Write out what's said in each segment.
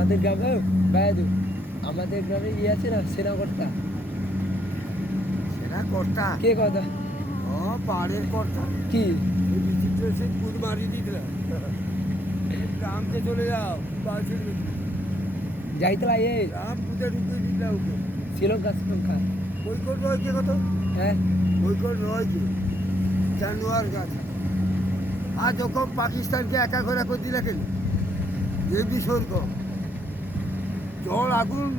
আমাদের গ্রামে বাইদু আমাদের গ্রামে ইয়ে আছে না সেনাকর্তা সেনা কর্তা কে কথা ও পাহাড়ের কর্তা কি এই বিচিত্র সে কুদ মারি দিয়েছিলাম গ্রামকে চলে যাও বাসের যাইতলা এ গ্রাম পুজো ঢুকিয়ে দিলাম ওকে শ্রীলঙ্কা বৈকট রয় কে কত হ্যাঁ বৈকট রয় কে জানুয়ার গাছ আর যখন পাকিস্তানকে একা ঘোরা করে দিলে কেন যে বিসর্গ জল আগুন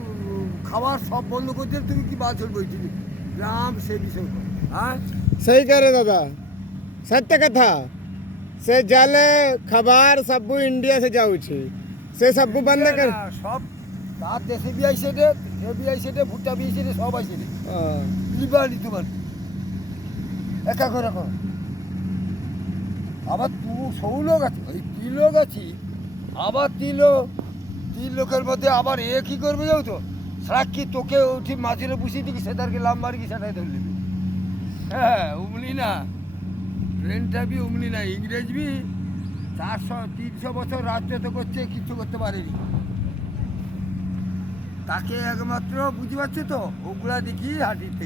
খাবার সব বন্ধ করে দিলে তুমি কি বাছর বইছিলি গ্রাম সে বিসর্গ হ্যাঁ सही कह रहे दादा सत्य कथा से जल खबर सबू इंडिया से जाऊँगी से सबू बंद कर সব তার দেশে বি আইসে রে এ বি আইসে রে ভুট্টা বি আইসে রে সব আইসে রে লিবানি তোমার একা করে করো আবার তু সৌ লোক আছে ওই তিন লোক আছি আবার তিন লোকের মধ্যে আবার এ কি করবে যাও তো সারা কি তোকে উঠি মাঝিরে বসিয়ে দিবি সেটারকে লাভ মারি কি সেটাই ধরলি হ্যাঁ উমলি না ট্রেনটা বি উমলি না ইংরেজ বি 400-300 বছর রাজ্য তো করছে কিছু করতে পারেনি তাকে একমাত্র বুঝতে পারছো তো ওগুলা দেখি হাঁটিতে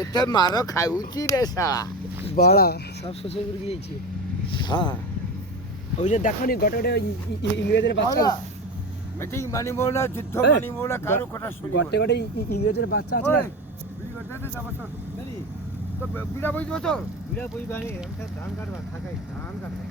এতে মারো খাউছি রে সারা বড়া সব শ্বশুর করে গিয়েছে হ্যাঁ ওই যে দেখো নি গটে ইংরেজের বাচ্চা মিটিং মানিব না যুদ্ধ মানিব না কারো কথা শুনি গটে গটে ইংরেজের বাচ্চা আছে না তো বিড়া বইছ তো বিড়া বই বানি ধান কাটবা থাকাই ধান কাটবা